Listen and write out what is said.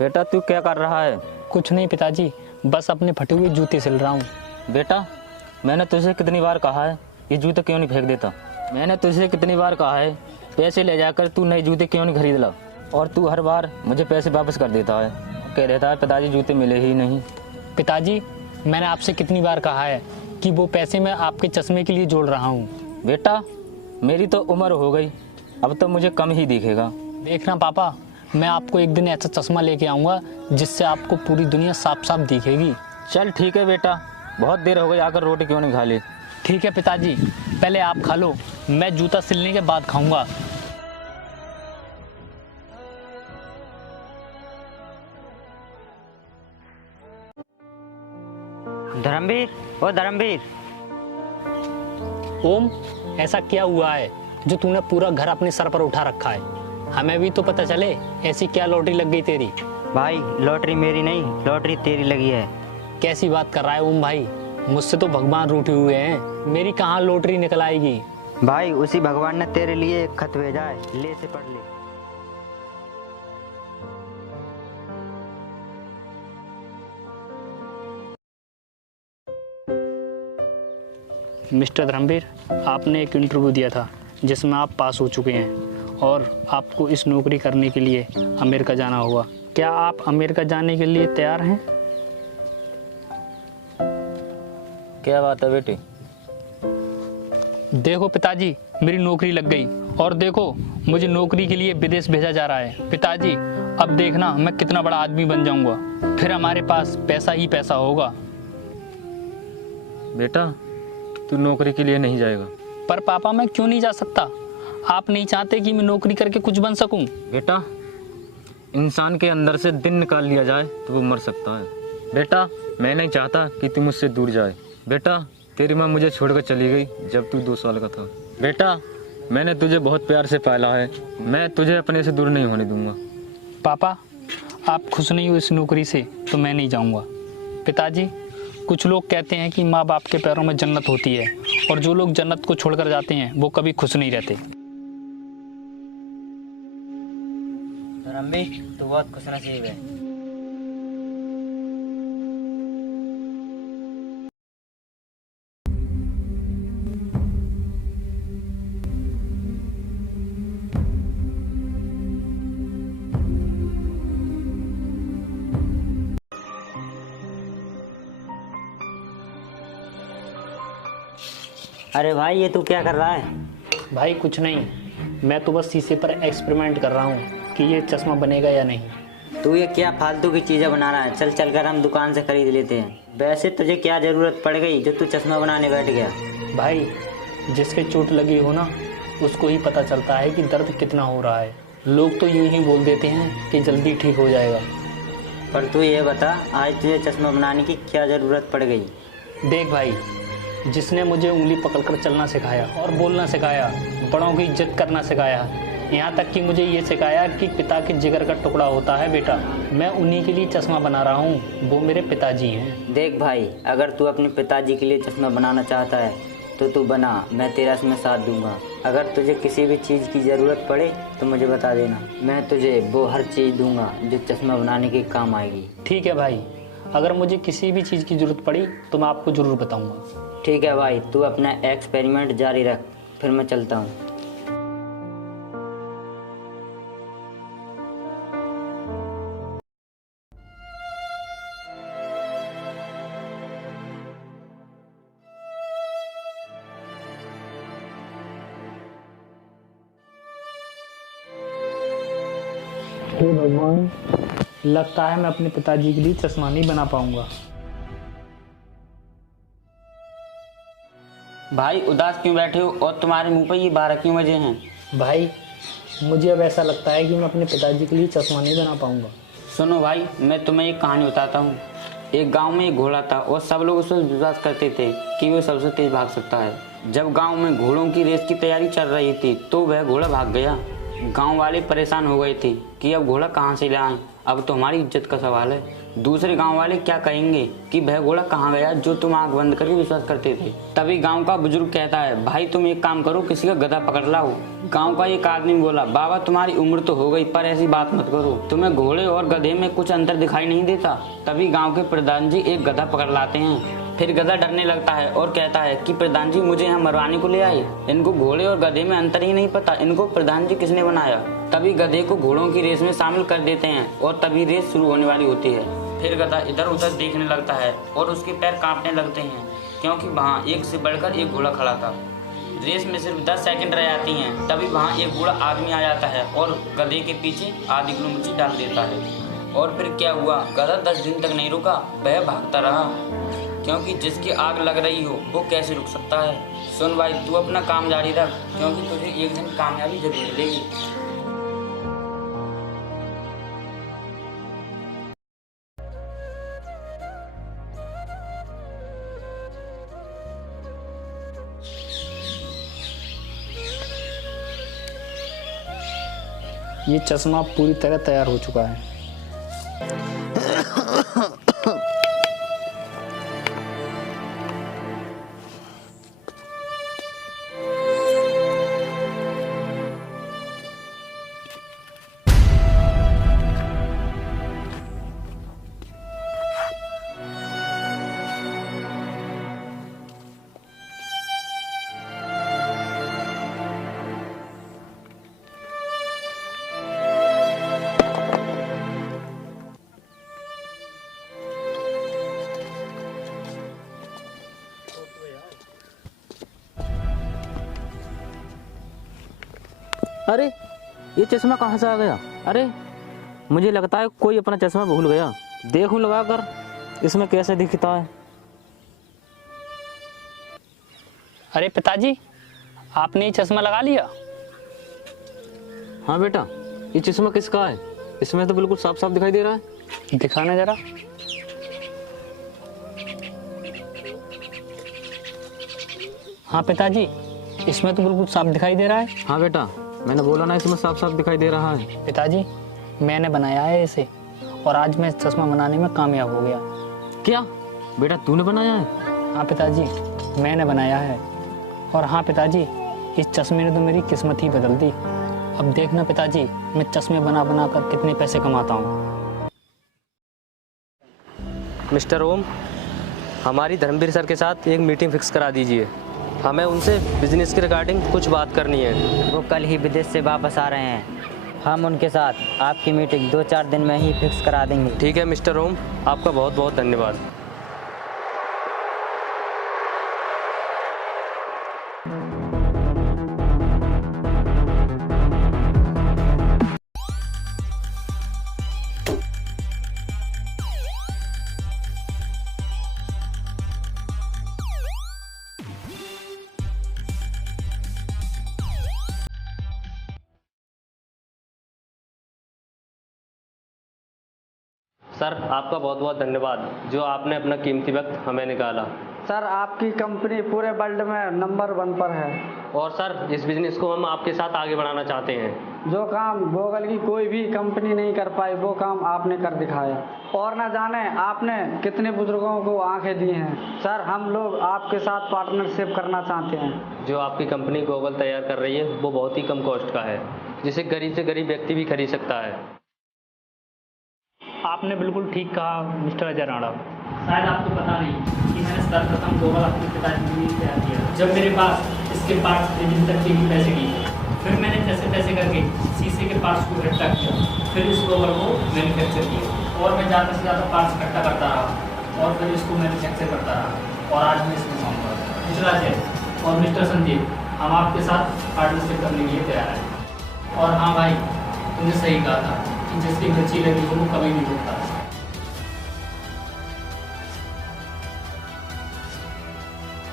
बेटा तू क्या कर रहा है? कुछ नहीं पिताजी, बस अपने फटे हुए जूते सिल रहा हूँ। बेटा मैंने तुझे कितनी बार कहा है ये जूते क्यों नहीं फेंक देता? मैंने तुझे कितनी बार कहा है पैसे ले जाकर तू नए जूते क्यों नहीं खरीद ला? और तू हर बार मुझे पैसे वापस कर देता है, कह देता है पिताजी जूते मिले ही नहीं। पिताजी मैंने आपसे कितनी बार कहा है कि वो पैसे मैं आपके चश्मे के लिए जोड़ रहा हूँ। बेटा मेरी तो उम्र हो गई, अब तो मुझे कम ही दिखेगा। देखना पापा, मैं आपको एक दिन ऐसा चश्मा लेके आऊँगा जिससे आपको पूरी दुनिया साफ साफ दिखेगी। चल ठीक है बेटा, बहुत देर हो गई, आकर रोटी क्यों नहीं खा ली? ठीक है पिताजी, पहले आप खा लो, मैं जूता सिलने के बाद खाऊंगा। धर्मवीर, ओ धर्मवीर। ओम, ऐसा क्या हुआ है जो तूने पूरा घर अपने सर पर उठा रखा है? हमें भी तो पता चले, ऐसी क्या लॉटरी लग गई तेरी? भाई लॉटरी मेरी नहीं, लॉटरी तेरी लगी है। कैसी बात कर रहा है ओम भाई? मुझसे तो भगवान रूठे हुए हैं, मेरी कहाँ लॉटरी निकल आएगी? भाई उसी भगवान ने तेरे लिए एक खत भेजा है, ले से पढ़ ले। मिस्टर धर्मवीर, आपने एक इंटरव्यू दिया था जिसमें आप पास हो चुके हैं और आपको इस नौकरी करने के लिए अमेरिका जाना होगा। क्या आप अमेरिका जाने के लिए तैयार हैं? क्या बात है बेटी? देखो पिताजी, मेरी नौकरी लग गई और देखो मुझे नौकरी के लिए विदेश भेजा जा रहा है। पिताजी अब देखना मैं कितना बड़ा आदमी बन जाऊंगा, फिर हमारे पास पैसा ही पैसा होगा। बेटा तू नौकरी के लिए नहीं जाएगा। पर पापा मैं क्यों नहीं जा सकता? आप नहीं चाहते कि मैं नौकरी करके कुछ बन सकूं? बेटा इंसान के अंदर से दिन निकाल लिया जाए तो वो मर सकता है। बेटा मैं नहीं चाहता कि तू मुझसे दूर जाए। बेटा तेरी माँ मुझे छोड़कर चली गई जब तू 2 साल का था। बेटा मैंने तुझे बहुत प्यार से पाला है, मैं तुझे अपने से दूर नहीं होने दूंगा। पापा आप खुश नहीं हो इस नौकरी से तो मैं नहीं जाऊंगा। पिताजी कुछ लोग कहते हैं कि माँ बाप के पैरों में जन्नत होती है और जो लोग जन्नत को छोड़कर जाते हैं वो कभी खुश नहीं रहते। धर्मवीर तू बहुत खुशनसीब है। अरे भाई ये तू क्या कर रहा है? भाई कुछ नहीं, मैं तो बस शीशे पर एक्सपेरिमेंट कर रहा हूँ कि ये चश्मा बनेगा या नहीं। तू ये क्या फालतू की चीजें बना रहा है? चल चल कर हम दुकान से खरीद लेते हैं। वैसे तुझे क्या जरूरत पड़ गई जो तू चश्मा बनाने बैठ गया? भाई जिसके चोट लगी हो ना उसको ही पता चलता है कि दर्द कितना हो रहा है। लोग तो यूं ही बोल देते हैं कि जल्दी ठीक हो जाएगा। पर तू ये बता आज तुझे चश्मा बनाने की क्या जरूरत पड़ गई? देख भाई, जिसने मुझे उंगली पकड़कर चलना सिखाया और बोलना सिखाया, बड़ों की इज्जत करना सिखाया, यहाँ तक कि मुझे ये सिखाया कि पिता के जिगर का टुकड़ा होता है बेटा, मैं उन्हीं के लिए चश्मा बना रहा हूँ। वो मेरे पिताजी हैं। देख भाई, अगर तू अपने पिताजी के लिए चश्मा बनाना चाहता है तो तू बना, मैं तेरा इसमें साथ दूंगा। अगर तुझे किसी भी चीज़ की ज़रूरत पड़े तो मुझे बता देना, मैं तुझे वो हर चीज़ दूंगा जो चश्मा बनाने के काम आएगी। ठीक है भाई, अगर मुझे किसी भी चीज़ की ज़रूरत पड़ी तो मैं आपको ज़रूर बताऊँगा। ठीक है भाई, तू अपना एक्सपेरिमेंट जारी रख, फिर मैं चलता हूँ। हे भगवान, लगता है मैं अपने पिताजी के लिए चश्मा नहीं बना पाऊंगा। भाई उदास क्यों बैठे हो और तुम्हारे मुंह पर ये 12 क्यों बजे हैं? भाई मुझे अब ऐसा लगता है कि मैं अपने पिताजी के लिए चश्मा नहीं बना पाऊंगा। सुनो भाई, मैं तुम्हें एक कहानी बताता हूँ। एक गांव में एक घोड़ा था और सब लोग उस पर विश्वास करते थे कि वो सबसे तेज भाग सकता है। जब गांव में घोड़ों की रेस की तैयारी चल रही थी तो वह घोड़ा भाग गया। गांव वाले परेशान हो गए थे कि अब घोड़ा कहाँ से लाएं, अब तो हमारी इज्जत का सवाल है। दूसरे गांव वाले क्या कहेंगे कि वह घोड़ा कहाँ गया जो तुम आंख बंद करके विश्वास करते थे। तभी गांव का बुजुर्ग कहता है, भाई तुम एक काम करो, किसी का गधा पकड़ लाओ। गांव का एक आदमी बोला, बाबा तुम्हारी उम्र तो हो गई पर ऐसी बात मत करो, तुम्हें घोड़े और गधे में कुछ अंतर दिखाई नहीं देता। तभी गाँव के प्रधान जी एक गधा पकड़ लाते हैं। फिर गधा डरने लगता है और कहता है कि प्रधान जी मुझे यहाँ मरवाने को ले आए, इनको घोड़े और गधे में अंतर ही नहीं पता, इनको प्रधान जी किसने बनाया। तभी गधे को घोड़ों की रेस में शामिल कर देते हैं और तभी रेस शुरू होने वाली होती है। फिर गधा इधर उधर देखने लगता है और उसके पैर कांपने लगते हैं क्योंकि वहाँ एक से बढ़कर एक घोड़ा खड़ा था। रेस में सिर्फ 10 सेकंड रह जाती हैं। तभी वहाँ एक बूढ़ा आदमी आ जाता है और गधे के पीछे आधी किलोमीटर डाल देता है। और फिर क्या हुआ, गधा 10 दिन तक नहीं रुका, वह भागता रहा क्योंकि जिसकी आग लग रही हो वो कैसे रुक सकता है। सुन भाई, तू अपना काम जारी रख क्योंकि तुझे एक दिन कामयाबी जरूर मिलेगी। ये चश्मा पूरी तरह तैयार हो चुका है। अरे ये चश्मा कहाँ से आ गया? अरे मुझे लगता है कोई अपना चश्मा भूल गया। देखूं लगा कर इसमें कैसे दिखता है। अरे पिताजी, आपने ये चश्मा लगा लिया? हाँ बेटा, ये चश्मा किसका है? इसमें तो बिल्कुल साफ साफ दिखाई दे रहा है। दिखाना जरा। हाँ पिताजी, इसमें तो बिल्कुल साफ दिखाई दे रहा है। हाँ बेटा, मैंने बोला ना इसमें साफ साफ दिखाई दे रहा है। पिताजी, मैंने बनाया है इसे और आज मैं चश्मा बनाने में कामयाब हो गया। क्या बेटा, तूने बनाया है? हाँ पिताजी, मैंने बनाया है। और हाँ पिताजी, इस चश्मे ने तो मेरी किस्मत ही बदल दी। अब देखना पिताजी, मैं चश्मे बना बना कर कितने पैसे कमाता हूँ। मिस्टर ओम, हमारी धर्मवीर सर के साथ एक मीटिंग फिक्स करा दीजिए। हमें उनसे बिजनेस के रिगार्डिंग कुछ बात करनी है। वो कल ही विदेश से वापस आ रहे हैं। हम उनके साथ आपकी मीटिंग 2-4 दिन में ही फिक्स करा देंगे। ठीक है मिस्टर ओम, आपका बहुत बहुत धन्यवाद। सर, आपका बहुत बहुत धन्यवाद जो आपने अपना कीमती वक्त हमें निकाला। सर, आपकी कंपनी पूरे वर्ल्ड में नंबर 1 पर है। और सर, इस बिजनेस को हम आपके साथ आगे बढ़ाना चाहते हैं। जो काम गूगल की कोई भी कंपनी नहीं कर पाई वो काम आपने कर दिखाया। और न जाने आपने कितने बुजुर्गों को आंखें दी हैं। सर, हम लोग आपके साथ पार्टनरशिप करना चाहते हैं। जो आपकी कंपनी गूगल तैयार कर रही है वो बहुत ही कम कॉस्ट का है, जिसे गरीब से गरीब व्यक्ति भी खरीद सकता है। आपने बिल्कुल ठीक कहा मिस्टर अजय राणा। शायद आपको पता नहीं कि मैंने सर्वप्रथम गूगल अपने पिताजी के लिए तैयार किया। जब मेरे पास इसके पार्ट्स खरीदने तक के भी पैसे नहीं, फिर मैंने जैसे तैसे करके शीशे के पार्ट्स को इकट्ठा किया, फिर इस गूगल को मैन्युफैक्चर किया और मैं ज़्यादा से ज़्यादा पार्ट्स इकट्ठा करता रहा और फिर इसको मैन्युफैक्चर करता रहा और आज मैं इसमें काम कर रहा हूँ। मिस्टर अजय और मिस्टर संदीप, हम आपके साथ पार्टनरशिप करने के लिए तैयार हैं। और हाँ भाई, तुमने सही कहा था कि जिसकी मिर्ची लगी हो वो कभी नहीं रुकता।